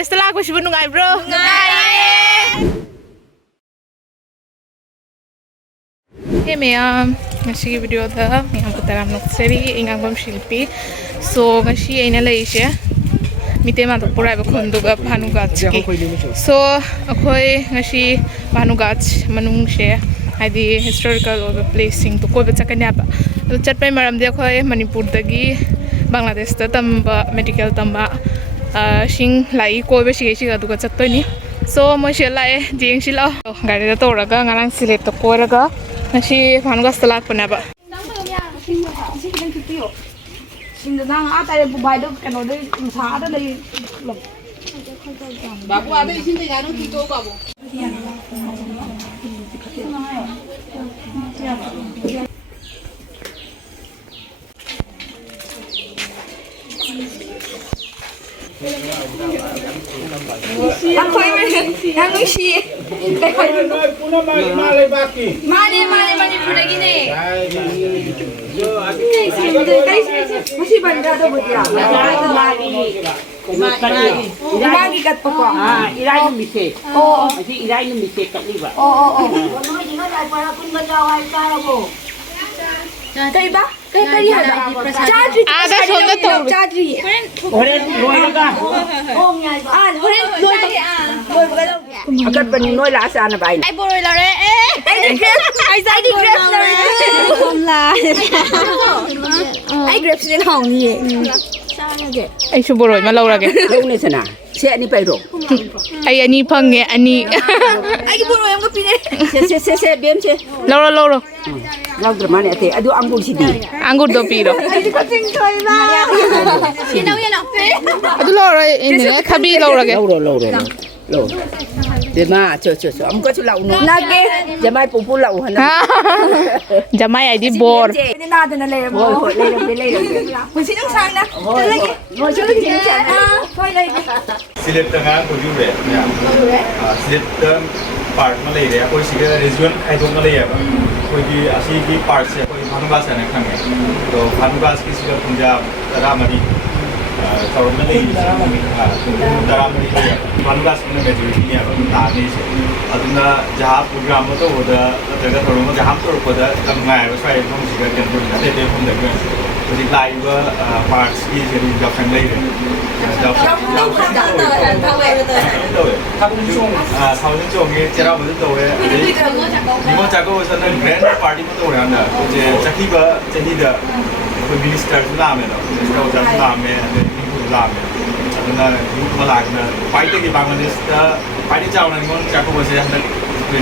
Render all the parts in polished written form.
Bangladesh talak ko siya nungay bro. Hey ma'am, ngasi video da ma'am ko taram nokseri ingang bam shilpi. So ngasi ay nalay siya. Mite ma to pura ba khonduga bhanugach ki. So akhoi ngasi bhanugach manung siya. Hadi historical of a place sing to ko ba chakanya ba. Chat pai maram de akhoi Manipur dagi Bangladesh ta tamba medical tamba sing lai ko be shi ga duga chat ni. So mo shi lai jing shi la gari da to raga ngarang select to ko raga ngasi bhanugach talak pa na ba. Şimdi nang atay bubaydo kano de sa ada lay babu abe sinde gano kito babu Ako yang si mani pura gini masih banda do budia magi kat poko irai no mise asi irai no mise kat liba Kaya ba? Kaya kaya hada. Charge. Ada sonda to. Charge. oren loi ka Oren loi ba? agar paning noi la sa na bai Ay boroi la re. Ay di grapes la re. Hom la. Ay grapes din hong ni. Ay su boroi ma laurage. lo ne sana se ani pai ro Ay ani phange ani. Ay boroi am kapine. se bem se Lauro. lau dra mane ate adu angul sidi Anggur do piro. Ay ko ting toy ba. Sinaw yan pe. Adu lauro ini khabi laurage. lo de ma cho am ko chu lau no Nage. jamai pu lau hana Jamai ay di bor. Ini na ada na le. ho le Mesti nang sang na. Lagi. Mo chu lagi chan. Hoy lagi. Select tengah ko jure ya select part ma le re koi sige region ai dong ma le ya koi ki asi ki part se koi Bhanugach ne khange to Bhanugach ki sige Punjab Ramani charon ma le Ramani Bhanugach ne majority ne ba ta ni se aduna jaha program to hoda daga thoron ma jaha to ko da kam ngai ba sai thong sige ken to da te hom da ga jadi live parts ki jadi job sang le job 사우는 쪽에 제가 먼저 또에 이거 작업에서는 그랜드 파티 또 하나 이제 자기가 제디다 그 미니스터 라면도 미니스터 자 라면 미국 라면 ಅದನ್ನ ನೀವು ಲಾಗ್ನ ಫೈಟಿಗೆ ಬಾಂಗ್ಲಾದೇಶದ ಫೈಟಿ ಚಾವನ 건 작업에서 한다 그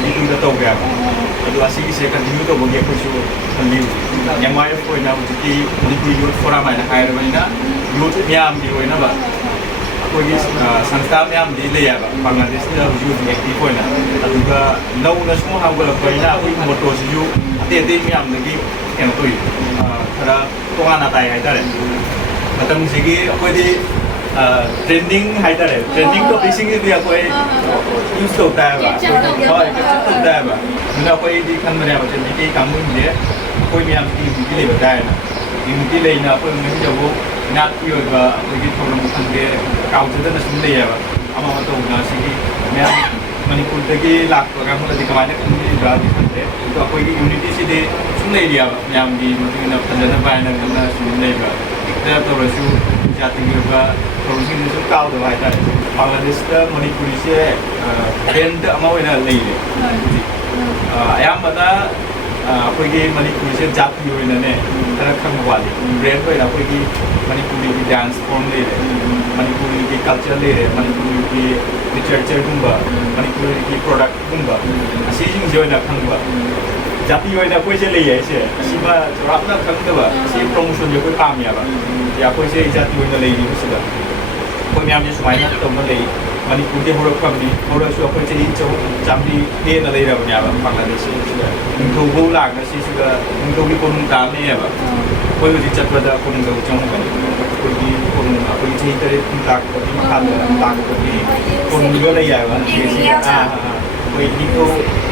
또 그래 ಅದು ಅಸಿಗೆ ಸೇ continue 또 보게 고쇼 ಕಂ디우 양마에 포이나 우티 우리 유 포라마이나 하이르바이나 유 미암 디오이나 바 कोई संस्था में हम दिले या बांग्लादेश में जो एक्टिव हो ना अदुगा नौ नस्मो हम बोला कोई ना कोई मोटो से जो अते में हम लगी क्या कोई थोड़ा तो आना ताई है तारे मतलब मुझे कि कोई दी ट्रेंडिंग है तारे ट्रेंडिंग तो फिशिंग भी कोई यूज होता है बा और होता है बा मुझे कोई दी खान में या बच्चे की काम मुझे कोई भी हम की ले बताया ना इनकी ले ना कोई मुझे जब वो नाट की होगा लेकिन थोड़ा मुझे के काउंटर तो सुन लिया है अब हम तो ना सीखी मैं मणिपुर तक लाख प्रोग्राम वाला दिखवाने के लिए राजी थे तो कोई यूनिटी से दे सुन लिया मैं हम भी मतलब ना पंजाब बाय ना करना सुन लिया इतना तो रसू जाति के ऊपर थोड़ी सी निश्चित काउ तो भाई था बांग्लादेश का मणिपुर से बैंड अमाउ ना ले आयाम बता कोई मणिपुर से जाति हुई ना ने तरह खंग वाली ब्रेन कोई ना कोई मणिपुरी की डांस फॉर्म ले रहे मणिपुरी की कल्चर ले रहे मणिपुरी की लिटरेचर गुंबा मणिपुरी की प्रोडक्ट गुंबा सीजिंग जो ना खंग जाति हुई ना कोई से ले ऐसे सीमा रात ना खंग दबा सी प्रमोशन जो कोई काम या कोई से जाति हुई ना ले नहीं उसका कोई मैं आपने सुनाई ना तो मतलब मणिपुर के होरक कमी होरक जो कोई चीज़ जो जामनी ये ना ले रहा है यार बांग्लादेश से उनको वो लाग ना सी सुधा उनको भी कोई काम नहीं है बा कोई भी चक्कर दा कोई उनको चाहूँ कोई चीज़ करे ताक कोई खाद ताक कोई उनको ले आया बा कोई इनको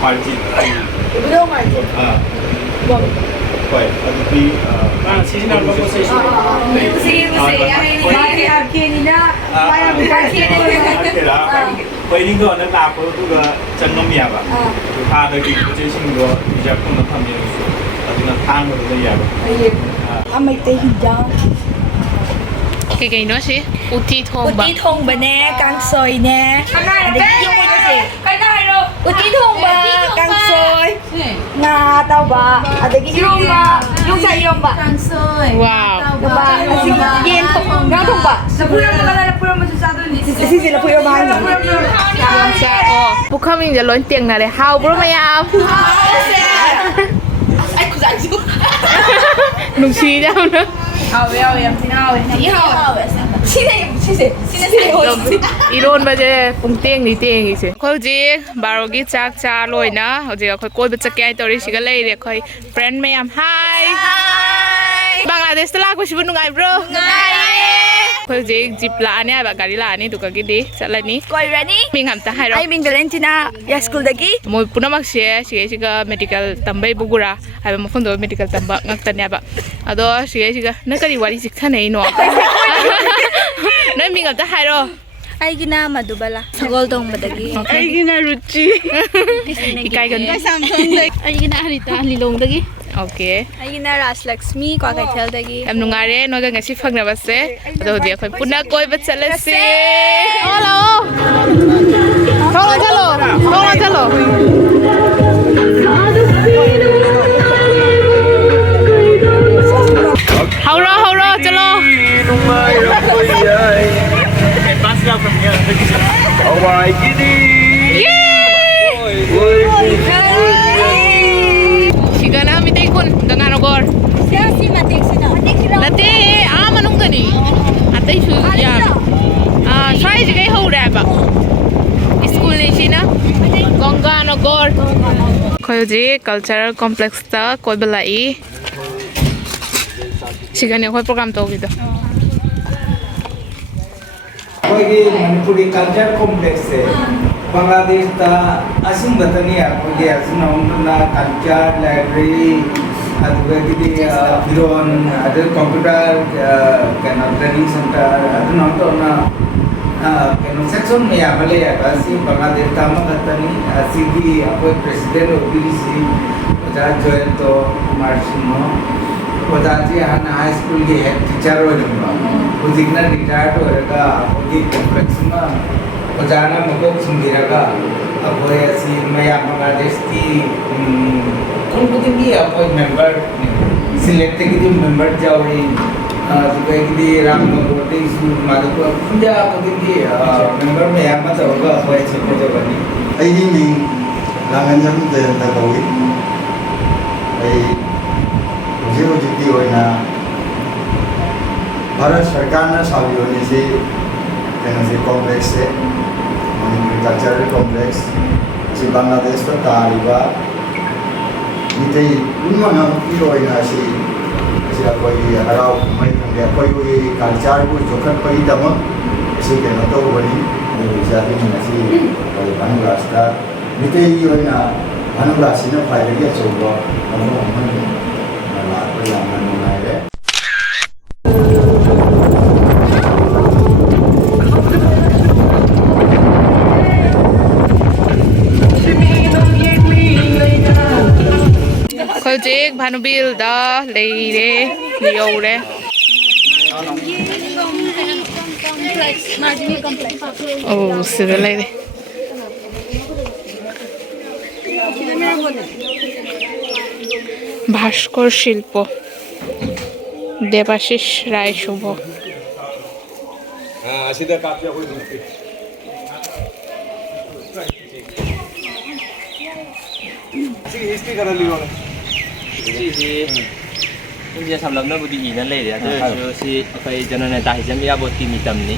पार्टी कोई अभी seasonal composition là bây giờ nó làm có cái chân nó mềm à thà được cái chế sinh đó thì chắc không nó tham gia được thì nó thang được cái gì à mày tê hình dáng cái nữa chứ uti thong uti thong bè nè căng sôi nè để yêu cái gì uti thong bè căng sôi nga tao bà để cái yêu bà yung sa iyo bà căng sôi wow bà yen thong nga thong bà napura mo kana napura mo sa sadon ni si napura ba ni bu kham mìnhจะล้นเตียงน่ะเลย how bro มายามai ku za ju หนูชี้เจ้านะ อีโรนมาเจปุงเตียงนี่เตียงอีสิเขาจีบาร์กี้จากจ้าลอยนะเขาจีเขาโกยไปจะแก้ตัวริชิกันเลยเด็กเขาเฟรนด์ไม่ยามไฮบางอาเดสตลากูชิบุนไง bro เขาจีจิบลาเนี่ยแบบการิลานี่ดูกันกี่ดีจัดเลยนี่ Koi ready มิงหำตาให้เรา Ay ming Valentina ya school dagi มวยปุ่นมักเสียชิกะ medical ตั้มใบบุกุระให้เป็นคนตัว medical ตั้มบักงักตันเนี่ยแบบอะดอชิกะนักการิวารีสิกท่านไหนหนอนั่นมิงหำตาให้เรา Ay gina madubala Sagol dong badagi Ay gina ruchi Ikay ganda Ay gina harita lilong dagi Okay Ay gina Ras Lakshmi kwa kay chel dagi Em nungare no ga ngasi phang na base ado dia khoi puna koi ba chale se Hello Chalo Hauro chalo Oh my goodness! Siga na mitay kun gangan ogor. Siya si Matik sino Nate manung gani. Atay su ya. Try siga ho ra ba. School ni sina. Gangan ogor. Khoyo ji cultural complex ta koi balai. Siga ne khoi program to gi to. कोई Manipuri culture complex है बांग्लादेश ता असम बतनी आपके असम ना culture library अदुगा गिदी फिरोन अदर computer कैन ट्रेनिंग सेंटर अदर नंतो ना कैन सेक्शन में आमले आसी बांग्लादेश ता बतनी सीधी आपको प्रेसिडेंट ओबीसी ओजा जयंतो मार्शिनो ओजा जी हना हाई स्कूल के हेड टीचर हो जम्मा उजिगना रिटायर्ड हो रहा आपकी कॉम्प्लेक्स में ओजाना मको सुंदीरगा अब वो ऐसी मैं बांग्लादेश की कौन की आपको मेंबर सिलेक्ट की थी मेंबर जाओगी तो की राम नगरोटे स्कूल माधव खुदा आपको की मेंबर में यहाँ मत होगा वो ऐसे में जो बनी आई नहीं लांगन जम तक होगी आई मुझे जितनी हो ना भारत सरकार ने साबित होने से कैसे कॉम्प्लेक्स है मणिपुरी कल्चरल कॉम्प्लेक्स से बांग्लादेश का तारीबा इतने उन्मना की हो ना से कोई हराव में या कोई कल्चर को जोखन कोई दम से क्या तो बनी जाति में से कोई बांग्लादेश का इतने ही हो ना बांग्लादेश ने फायदे क्या चोगा हम ना कोई आमन नहीं है Khoi jik Bhanubil da leire liore Oh sida leire ভাস্কর শিল্প দেবাশিস রায় শুভ सीधा काफिया कोई दूसरी हिस्ट्री करा लियो ना जी India samlamna budi ina le ya to si akai janana ta hijam ya boti mitam ni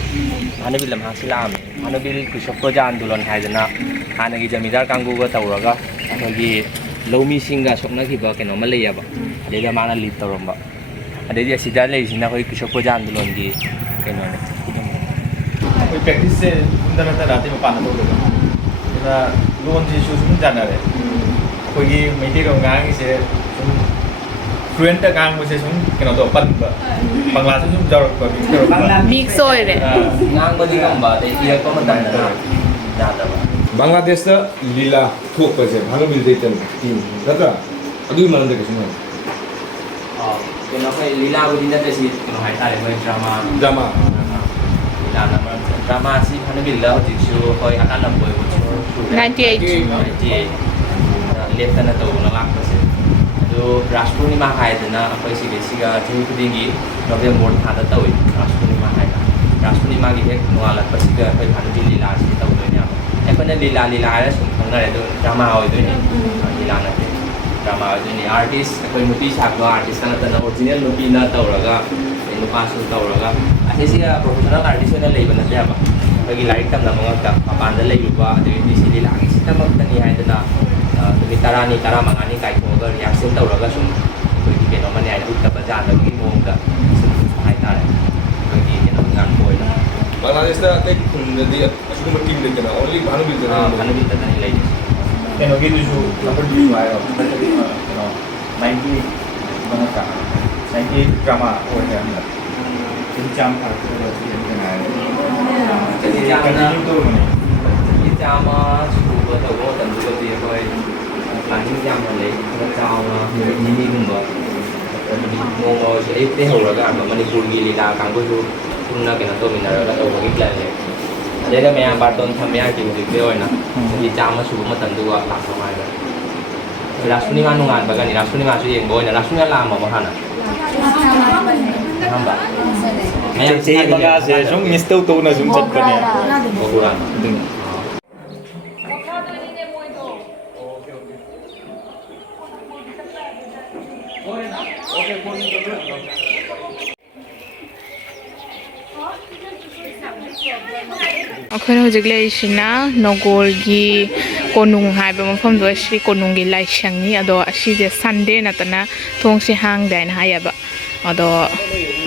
hana bilam hasilam hana bil kusokko ja andolon haidana hana gi jamidar kangu ga tawraga akai lomi singa sokna ki ba keno male ya ba ade ga mana lead tawramba ade dia sida le sina koi kusokko ja andolon gi keno ne कोई practice से fundamental राते में पाना तो लोग ना loan जी shoes में जाना है कोई मेटी रोंगांग से ꯐ꯭ꯂꯨꯑꯦꯟꯇ ꯉꯥꯡꯕꯁꯦ ꯁꯨꯝ ꯀꯩꯅꯣ ꯇꯧꯕ ꯄꯟꯕ ꯕꯪꯒ꯭ꯂꯥꯁꯨ ꯁꯨꯝ ꯌꯥꯎꯔꯛꯄ ꯃꯤꯛꯁ ꯇꯧꯔꯛꯄ ꯃꯤꯛꯁ ꯑꯣꯏꯔꯦ ꯉꯥꯡꯕꯗꯤ ꯉꯝꯕ ꯑꯗꯩ ꯏꯔꯛꯄ ꯃꯇꯝꯗꯅ ꯌꯥꯗꯕ ꯕꯪꯒ꯭ꯂꯥꯗꯦꯁꯇ ꯂꯤꯂꯥ ꯊꯣꯛꯄꯁꯦ ꯍꯥꯅꯨꯕꯤꯗꯩ ꯅꯠꯇ꯭ꯔꯥ ꯑꯗꯨꯒꯤ ꯃꯔꯝꯗ ꯀꯩꯁꯨ ꯉꯝꯃꯦ ꯀꯩꯅꯣ ꯑꯩꯈꯣꯏ ꯂꯤꯂꯥꯕꯨꯗꯤ ꯅꯠꯇ꯭ꯔꯁꯤ ꯀꯩꯅꯣ ꯍꯥꯏꯇꯥꯔꯦ ꯃꯣꯏ ꯗ꯭ꯔꯃꯥ ꯗ꯭ꯔꯃꯥ ꯂꯤꯂꯥꯅ ꯃꯔꯝ ꯗ꯭ꯔꯃꯥꯁꯤ ꯍꯥꯅꯨꯕꯤꯗ ꯍꯧꯖꯤꯛꯁꯨ ꯑꯩꯈꯣꯏ ꯑꯀꯥꯟꯅꯕ ꯑꯣꯏꯕꯁꯨ 98 ꯂꯦꯞꯇꯅ ꯇꯧꯕꯅ ꯂꯥꯛꯄꯁꯦ ꯑꯗꯨ ꯔꯥꯁ ꯄꯨꯔꯅꯤꯃꯥ ꯍꯥꯏꯗꯅ ꯑꯩꯈꯣꯏ ꯁꯤꯒ ꯆꯍꯤ ꯈꯨꯗꯤꯡꯒꯤ ꯅꯣꯕꯦꯝꯕꯔ ꯊꯥꯗ ꯇꯧꯏ ꯔꯥꯁ ꯄꯨꯔꯅꯤꯃꯥ ꯍꯥꯏꯅ ꯔꯥꯁ ꯄꯨꯔꯅꯤꯃꯥꯒꯤ ꯍꯦꯛ ꯅꯣꯡꯉꯥꯜꯂꯛꯄꯁꯤꯒ ꯑꯩꯈꯣꯏ ꯍꯥꯅꯨꯕꯤ ꯂꯤꯂꯥꯁꯤ ꯇꯧꯗꯣꯏꯅꯦꯕ ꯑꯩꯈꯣꯏꯅ ꯂꯤꯂꯥ ꯍꯥꯏꯔ ꯁꯨꯝ ꯈꯪꯅꯔꯦ ꯑꯗꯨ ꯗ꯭ꯔꯃꯥ ꯑꯣꯏꯗꯣꯏꯅꯤ ꯂꯤꯂꯥ ꯅꯠꯇꯦ ꯗ꯭ꯔꯃꯥ ꯑꯣꯏꯗꯣꯏꯅꯤ ꯑꯥꯔꯇꯤꯁ ꯑꯩꯈꯣꯏ ꯅꯨꯄꯤ ꯁꯥꯕ ꯑꯥꯔꯇꯤꯁꯇ ꯅꯠꯇꯅ ꯑꯣꯔꯤꯖꯤꯅꯦꯜ ꯅꯨꯄꯤꯅ ꯇꯧꯔꯒ ꯅꯨꯄꯥꯁꯨ ꯇꯧꯔꯒ ꯑꯁꯤꯁꯤꯒ ꯄ꯭ꯔꯣꯐꯦꯁꯅꯦꯜ ꯑꯥꯔꯇꯤꯁ ꯑꯣꯏꯅ ꯂꯩꯕ ꯅꯠꯇꯦꯕ ꯑꯩꯈꯣꯏꯒꯤ ꯂꯥꯏꯔꯤꯛ ꯇꯝꯅꯕ ꯉꯥꯛꯇ ꯃꯄꯥꯟꯗ ꯂꯩꯔꯨꯕ ꯑꯗꯒꯤꯗꯤ ꯁꯤ ꯂꯤꯂꯥꯒꯤꯁꯤꯗꯃꯛꯇꯅꯤ ꯍꯥꯏꯗꯅ ꯅꯨꯃꯤꯠ 10ꯅꯤ 15ꯅꯤ ꯀꯥꯏꯊꯣꯛꯑꯒ ꯔꯤꯍꯥꯔꯁꯦꯜ ꯇꯧꯔꯒ ꯁꯨꯝ ꯑꯩꯈꯣꯏꯒꯤ ꯀꯩꯅꯣꯃꯅꯤ ꯍꯥꯏꯅ ꯎꯠꯇꯕ ꯌꯥꯗꯕꯒꯤ ꯃꯑꯣꯡꯗ ꯁꯨꯝ ꯍꯥꯏꯇꯥꯔꯦ ꯑꯩꯈꯣꯏꯒꯤ ꯀꯩꯅꯣ ꯉꯥꯛꯄ ꯑꯣꯏꯅ ꯕꯪꯒ꯭ꯂꯥꯗꯦꯁꯇ ꯑꯇꯩ ꯈꯨꯟꯗꯗꯤ ꯑꯁꯤꯒꯨꯝꯕ ꯇꯤꯝ ꯂꯩꯇꯅ ꯑꯣꯟꯂꯤ ꯍꯥꯅꯨꯕꯤꯗꯅꯤ ꯂꯩꯔꯤꯁꯦ ꯀꯩꯅꯣꯒꯤꯗꯨꯁꯨ ꯅꯝꯕꯔ ꯍꯥꯏꯔꯣ ꯀꯩꯅꯣ 90 ꯅꯠꯇ꯭ꯔꯥ 90 ꯗ꯭ꯔꯃꯥ ꯑꯣꯏꯔꯦ ꯆꯥꯝ ꯆꯍꯤ ꯆꯥꯝꯃ ꯁꯨꯕ ꯇꯧꯕ ꯃꯇꯝꯗꯨꯗꯗꯤ ꯑꯩꯈꯣꯏ ꯄ꯭ꯂꯥꯅꯤꯡ ꯌꯥꯝꯅ ꯂꯩ ꯈꯔ ꯆꯥꯎꯅ ꯅꯨꯃꯤꯠ ꯅꯤꯅꯤꯒꯨꯝꯕ ꯅꯣꯡꯃ ꯑꯣꯏꯔꯁꯨ ꯑꯌꯨꯛꯇꯩ ꯍꯧꯔꯒ ꯃꯅꯤꯄꯨꯔꯒꯤ ꯂꯤꯂꯥ ꯀꯥꯡꯕꯨꯁꯨ ꯄꯨꯟꯅ ꯀꯩꯅꯣ ꯇꯧꯃꯤꯟꯅꯔꯒ ꯇꯧꯕꯒꯤ ꯄ꯭ꯂꯥꯟ ꯂꯩ ꯑꯗꯩꯗ ꯃꯌꯥꯝ ꯕꯥꯔꯇꯣꯟ ꯊꯝꯃꯦ ꯍꯥꯏꯈꯤ ꯍꯧꯖꯤꯛꯀꯤ ꯑꯣꯏꯅ ꯆꯍꯤ ꯆꯥꯝꯃ ꯁꯨꯕ ꯃꯇꯝꯗꯨꯒ ꯂꯥꯛꯄ ꯍꯥꯏꯕ ꯔꯥꯁ ꯄꯨꯔꯅꯤꯃꯥ ꯅꯣꯡꯉꯥꯟꯕꯒꯅꯤ ꯔꯥꯁ ꯄꯨꯔꯅꯤꯃꯥꯁꯨ ꯌꯦꯡꯕ ꯑꯣꯏꯅ ꯔꯥꯁ ꯄꯨꯔꯅꯤꯃꯥ ꯂꯥꯛꯑꯝꯃꯕ ꯍꯥꯟꯅ ꯑꯍꯥꯟꯕ ꯆꯍꯤ ꯃꯉꯥꯁꯦ ꯁꯨꯝ ꯃꯤꯁ ꯇꯧꯅ ꯁꯨꯝ ꯆꯠꯄꯅꯦ ꯑꯗꯨꯅꯤ ꯑꯩꯈꯣꯏꯅ ꯍꯧꯖꯤꯛ ꯂꯩꯔꯤꯁꯤꯅ ꯅꯣꯒꯣꯜꯒꯤ ꯀꯣꯅꯨꯡ ꯍꯥꯏꯕ ꯃꯐꯝꯗꯣ ꯑꯁꯤ ꯀꯣꯅꯨꯡꯒꯤ ꯂꯥꯏꯁꯪꯅꯤ ꯑꯗꯣ ꯑꯁꯤꯁꯦ ꯁꯟꯗꯦ ꯅꯠꯇꯅ ꯊꯣꯡꯁꯦ ꯍꯥꯡꯗꯦ ꯍꯥꯏꯅ ꯍꯥꯏꯌꯦꯕ ꯑꯗꯣ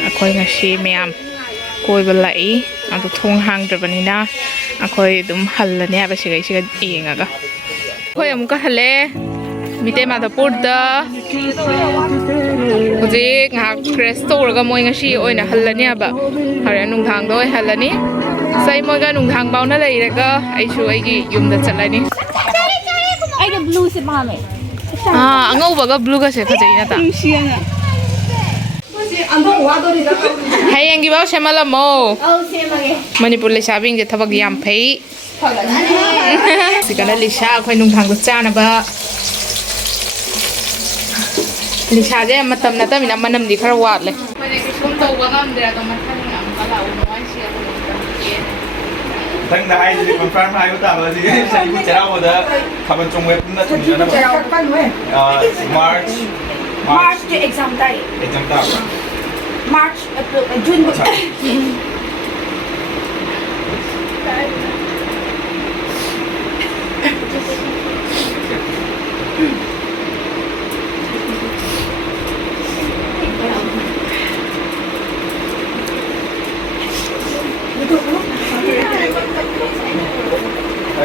ꯑꯩꯈꯣꯏ ꯉꯁꯤ ꯃꯌꯥꯝ ꯀꯣꯏꯕ ꯂꯥꯛꯏ ꯑꯗꯣ ꯊꯣꯡ ꯍꯥꯡꯗ꯭ꯔꯕꯅꯤꯅ ꯑꯩꯈꯣꯏ ꯑꯗꯨꯝ ꯍꯜꯂꯅꯤ ꯍꯥꯏꯕ ꯁꯤꯒ ꯌꯦꯡꯉꯒ ꯑꯩꯈꯣꯏ ꯑꯃꯨꯛꯀ ꯍꯜꯂꯦ ꯃꯤꯇꯩ ꯃꯥꯙꯕꯄꯨꯔꯗ ꯍꯧꯖꯤꯛ ꯉꯥꯏꯍꯥꯛ ꯐ꯭ꯔꯦꯁ ꯇꯧꯔꯒ ꯃꯣꯏ ꯉꯁꯤ ꯑꯣꯏꯅ ꯍꯜꯂꯅꯤ ꯍꯥꯏꯕ ꯍꯣꯔꯦꯟ ꯅꯨꯡꯗꯥꯡꯗ ꯑꯣꯏ ꯍꯜꯂꯅꯤ ꯉꯁꯥꯏ ꯃꯣꯏꯒ ꯅꯨꯡꯗꯥꯡ ꯐꯥꯎꯅ ꯂꯩꯔꯒ ꯑꯩꯁꯨ ꯑꯩꯒꯤ ꯌꯨꯝꯗ ꯆꯠꯂꯅꯤ ꯑꯩꯅ ꯕ꯭ꯂꯨꯁꯦ ꯄꯥꯝꯃꯦ ꯑꯉꯧꯕꯒ ꯕ꯭ꯂꯨꯒꯁꯦ ꯐꯖꯩ ꯅꯠꯇ꯭ꯔꯥ ꯍꯌꯦꯡꯒꯤ ꯐꯥꯎ ꯁꯦꯝꯍꯜꯂꯝꯃꯣ ꯃꯅꯤꯄꯨꯔ ꯂꯩꯁꯥꯕꯤꯁꯦ ꯊꯕꯛ ꯌꯥꯝ ꯐꯩ ꯁꯤꯒꯅ ꯂꯤꯁꯥ ꯑꯩꯈꯣꯏ ꯅꯨꯡꯗꯥꯡꯗ ꯆꯥꯅꯕ ꯂꯤꯁꯥꯁꯦ ꯃꯇꯝ ꯅꯠꯇꯕꯅꯤꯅ ꯃꯅꯝꯗꯤ ꯈꯔ ꯋꯥꯠꯂꯦ ꯑꯩꯈꯣꯏꯗꯤ ꯀꯩꯁꯨꯝ ꯇꯧꯕ ꯉꯝꯗ꯭ꯔꯦ ꯑꯗꯣ ꯃꯊꯪ ꯑꯃꯨꯛꯀ ꯂꯥꯛꯎ ꯅꯨꯡꯉꯥꯏꯁꯤ ꯃꯊꯪꯗ ꯍꯥꯏꯁꯤꯗꯤ ꯀꯟꯐꯥꯔꯝ ꯍꯥꯏꯕ ꯇꯥꯕ ꯁꯤ ꯆꯍꯤ ꯆꯩꯔꯥꯎꯕꯗ ꯊꯥꯕꯜ ꯆꯣꯡꯕ ꯄꯨꯟꯅ ꯊꯨꯡꯅꯅꯕ मार्च एग्जाम था exam ताब्रा March June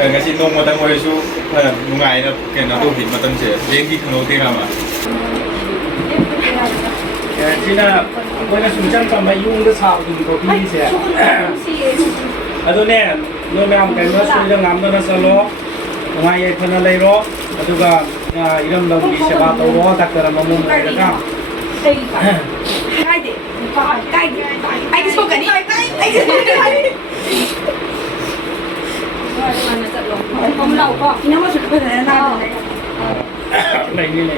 ngasi nomadang oisu nungai na kena to hit matam se lengi khano te kama sina koina sumchang ka mayung da sa du ko pi se ado ne no nam ka no su da ngam na sa lo ngai ye khana lai ro adu ga iram da bi se ba to ro ta ka ma mum ka ka kai de ai cái số cái này ai cái số cái này không lâu quá nó mới được cái này này như này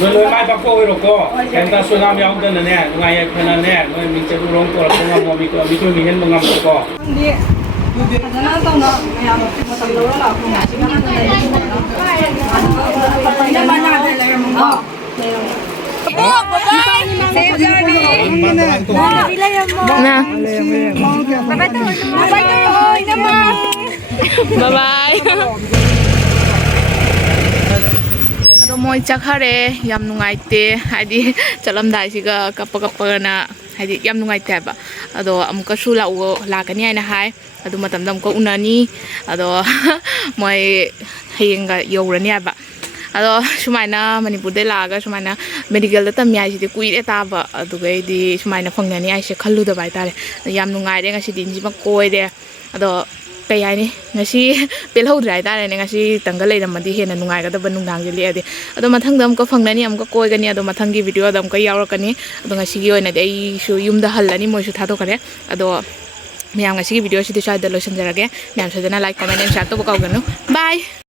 rồi rồi mai bác cô rồi cô em ta xuôi nam nhau tên là nè ngày em phải là nè rồi mình sẽ rong cô là không ngâm mà mình tôi mình nên ngâm được cô nó tao nó mày mà tao lâu đó là không ngại chỉ nó này nó mà nào đây là mong ngọ Bye bye. Ado moi chakhare yam nungaite hadi chalamdai kappa na hadi yam nungaite ba ado amuka su la u la kani aina hai ado matam dam ko unani ado moi hayenga yorani ba ꯑꯗꯣ ꯁꯨꯃꯥꯏꯅ ꯃꯅꯤꯄꯨꯔꯗꯩ ꯂꯥꯛꯑꯒ ꯁꯨꯃꯥꯏꯅ ꯃꯦꯗꯤꯀꯦꯜꯗ ꯇꯝꯃꯤ ꯍꯥꯏꯁꯤꯗꯤ ꯀꯨꯏꯔꯦ ꯇꯥꯕ ꯑꯗꯨꯒꯩꯗꯤ ꯁꯨꯃꯥꯏꯅ ꯐꯪꯒꯅꯤ ꯍꯥꯏꯁꯦ ꯈꯜꯂꯨꯗꯕ ꯍꯥꯏꯇꯥꯔꯦ ꯌꯥꯝ ꯅꯨꯡꯉꯥꯏꯔꯦ ꯉꯁꯤꯗꯤ ꯏꯟꯁꯤꯃ ꯀꯣꯏꯔꯦ ꯑꯗꯣ ꯀꯩ ꯍꯥꯏꯅꯤ ꯉꯁꯤ ꯄꯦꯜꯍꯧꯗ꯭ꯔꯦ ꯍꯥꯏꯇꯥꯔꯦꯅꯦ ꯉꯁꯤ ꯇꯪꯒ ꯂꯩꯔꯝꯃꯗꯤ ꯍꯦꯟꯅ ꯅꯨꯡꯉꯥꯏꯒꯗꯕ ꯅꯨꯡꯗꯥꯡꯁꯦ ꯂꯦꯛꯑꯗꯤ ꯑꯗꯣ ꯃꯊꯪꯗ ꯑꯃꯨꯛꯀ ꯐꯪꯒꯅꯤ ꯑꯃꯨꯛꯀ ꯀꯣꯏꯒꯅꯤ ꯑꯗꯣ ꯃꯊꯪꯒꯤ ꯚꯤꯗꯤꯑꯣꯗ ꯑꯃꯨꯛꯀ ꯌꯥꯎꯔꯛꯀꯅꯤ ꯑꯗꯣ ꯉꯁꯤꯒꯤ ꯑꯣꯏꯅꯗꯤ ꯑꯩꯁꯨ ꯌꯨꯝꯗ ꯍꯜꯂꯅꯤ ꯃꯣꯏꯁꯨ ꯊꯥꯗꯣꯛꯈ꯭ꯔꯦ ꯑꯗꯣ ꯃꯌꯥꯝ ꯉꯁꯤꯒꯤ ꯚꯤꯗꯤꯑꯣꯁꯤꯗꯤ ꯁ꯭ꯋꯥꯏꯗ ꯂꯣꯏꯁꯤꯟꯖꯔꯒꯦ ꯃꯌꯥꯝ ꯁꯣꯏꯗꯅ ꯂꯥꯏꯛ ꯀꯣꯃꯦꯟ ꯑꯦꯟ ꯁꯤꯌꯔ ꯇꯧꯕ ꯀꯥꯎꯒꯅꯨ ꯕꯥꯏ